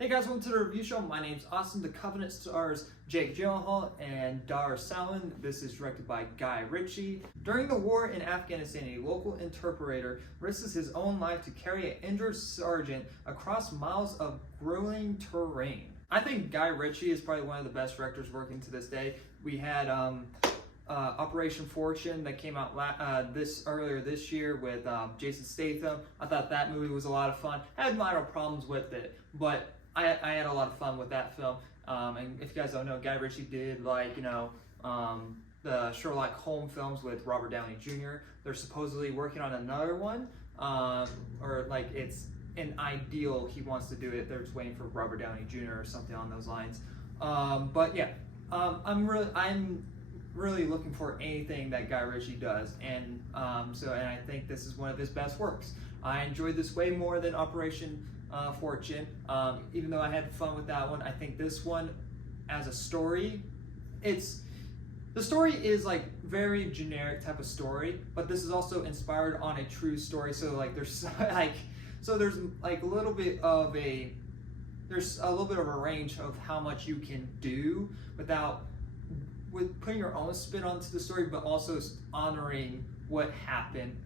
Hey guys, welcome to the review show. My name's Austin. The Covenant stars Jake Gyllenhaal and Salim. This is directed by Ritchie. During the war in Afghanistan, a local interpreter risks his own life to carry an injured sergeant across miles of grueling terrain. I think Ritchie is probably one of the best directors working to this day. We had Operation Fortune that came out earlier this year with Jason Statham. I thought that movie was a lot of fun. I had minor problems with it, but I had a lot of fun with that film. And if you guys don't know, Ritchie did the Sherlock Holmes films with Robert Downey Jr. They're supposedly working on another one, or like it's an ideal he wants to do it. They're just waiting for Robert Downey Jr. or something on those lines. But yeah, I'm really looking for anything that Ritchie does, and I think this is one of his best works. I enjoyed this way more than Operation Fortune, even though I had fun with that one. I think this one, as a story, the story is like very generic type of story, but this is also inspired on a true story. So like there's there's a little bit of a range of how much you can do with putting your own spin onto the story, but also honoring what happened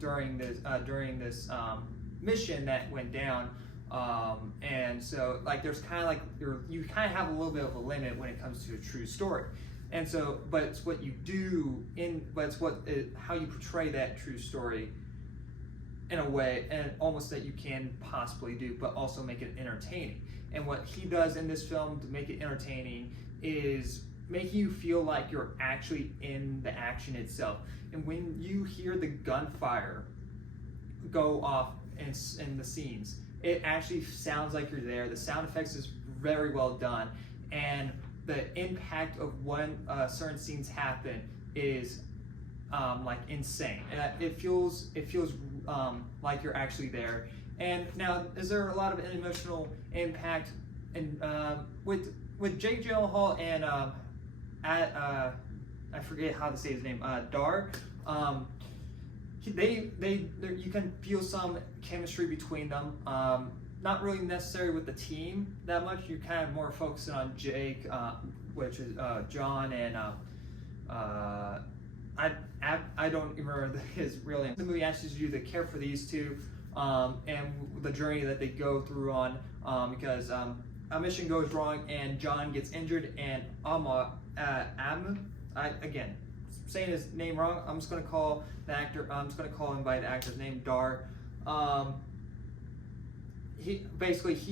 during this mission that went down, and so like there's kind of you kind of have a little bit of a limit when it comes to a true story, and so but it's what you do how you portray that true story in a way, and almost that you can possibly do, but also make it entertaining. And what he does in this film to make it entertaining is making you feel like you're actually in the action itself. And when you hear the gunfire go off in the scenes, it actually sounds like you're there. The sound effects is very well done, and the impact of when certain scenes happen is like insane. It feels like you're actually there. And now, is there a lot of emotional impact with Jake Gyllenhaal and I forget how to say his name, you can feel some chemistry between them. Not really necessary with the team that much. You're kind of more focusing on Jake, which is John, and I don't remember his real name. The movie asks you to care for these two, and the journey that they go through on, because a mission goes wrong and John gets injured, and again, saying his name wrong, I'm just gonna call him by the actor's name, Dar. He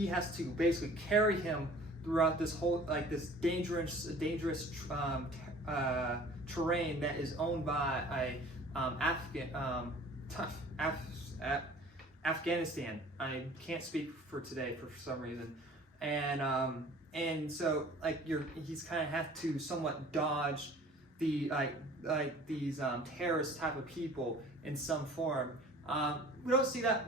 has to carry him throughout this whole this dangerous terrain that is owned by Afghanistan. I can't speak for today for some reason, and so he's kind of have to somewhat dodge these terrorist type of people in some form. We don't see that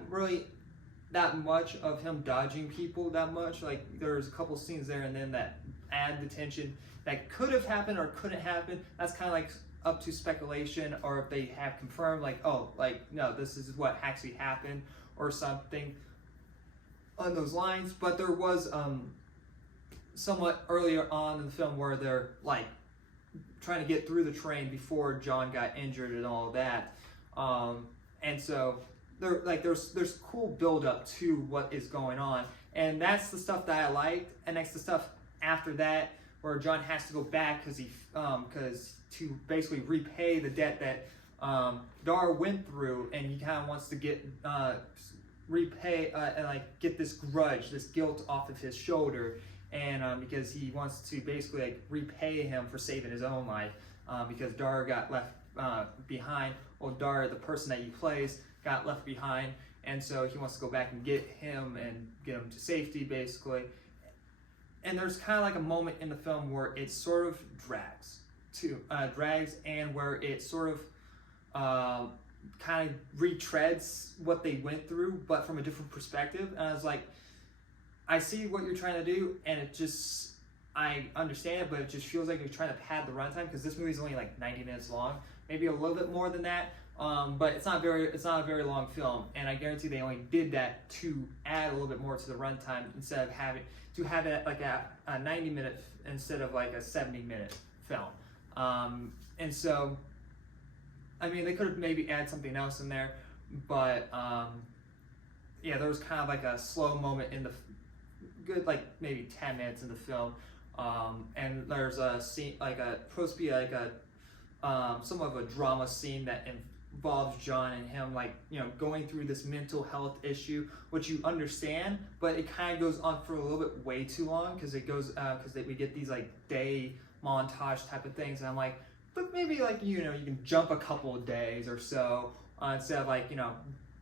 much of him dodging people that much. Like there's a couple scenes there and then that add the tension that could have happened or couldn't happen. That's kind of like up to speculation, or if they have confirmed no, this is what actually happened or something on those lines. But there was somewhat earlier on in the film where they're trying to get through the train before John got injured and all of that, and so there's cool build up to what is going on, and that's the stuff that I liked. And next, the stuff after that where John has to go back because to basically repay the debt that Dar went through, and he kind of wants to get repay and get this grudge, this guilt off of his shoulder. And because he wants to basically repay him for saving his own life, because Dar got left behind. Well, Dar, the person that he plays, got left behind, and so he wants to go back and get him and get him to safety, basically. And there's kind of a moment in the film where it sort of drags, and where it sort of kind of retreads what they went through, but from a different perspective. And I was like, I see what you're trying to do, and I understand it, but it just feels like you're trying to pad the runtime, because this movie is only 90 minutes long, maybe a little bit more than that. but it's not a very long film, and I guarantee they only did that to add a little bit more to the runtime instead of having it like a 90-minute instead of like a 70-minute film. And so, I mean, they could have maybe add something else in there, but yeah, there was kind of like a slow moment in the good, like maybe 10 minutes in the film, and there's a scene like supposed to be like a somewhat of a drama scene that involves John and him, like, you know, going through this mental health issue, which you understand, but it kind of goes on for a little bit way too long, because it goes because we get these like day montage type of things, and I'm like, but maybe like, you know, you can jump a couple of days or so instead of like, you know,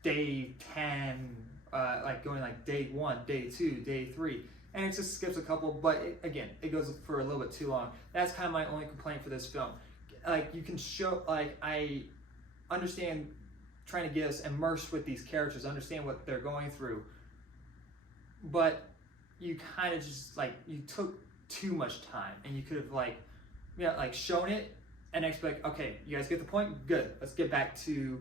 day 10, like going like day 1, day 2, day 3, and it just skips a couple, but again, it goes for a little bit too long. That's kind of my only complaint for this film. Like, you can show, like, I understand trying to get us immersed with these characters, understand what they're going through, but you kind of just like, you took too much time, and you could have like, yeah, like shown it and expect, okay, you guys get the point, good, let's get back to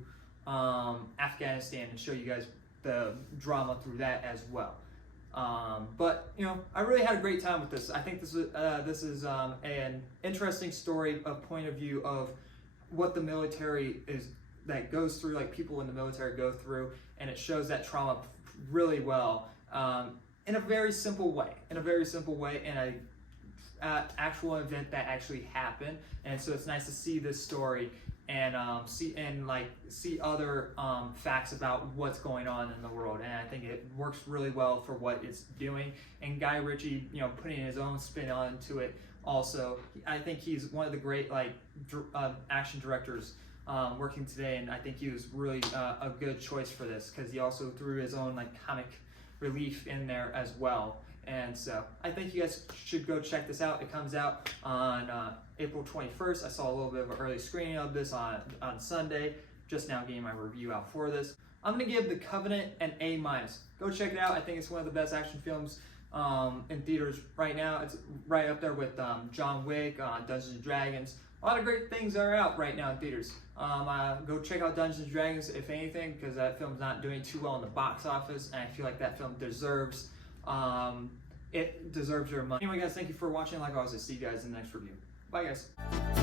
Afghanistan and show you guys the drama through that as well. But you know, I really had a great time with this. I think this is an interesting story, a point of view of what the military that goes through, like people in the military go through, and it shows that trauma really well, in a very simple way, in a actual event that actually happened. And so it's nice to see this story and see other facts about what's going on in the world, and I think it works really well for what it's doing. And Guy Ritchie, you know, putting his own spin onto it. Also, I think he's one of the great action directors working today, and I think he was really a good choice for this, because he also threw his own like comic relief in there as well. And so I think you guys should go check this out. It comes out on April 21st. I saw a little bit of an early screening of this on Sunday. Just now getting my review out for this. I'm going to give The Covenant an A-. Go check it out. I think it's one of the best action films in theaters right now. It's right up there with John Wick, Dungeons & Dragons. A lot of great things are out right now in theaters. Go check out Dungeons & Dragons, if anything, because that film's not doing too well in the box office, and I feel like that film deserves your money. Anyway guys, thank you for watching. Like always, I'll see you guys in the next review. Bye guys.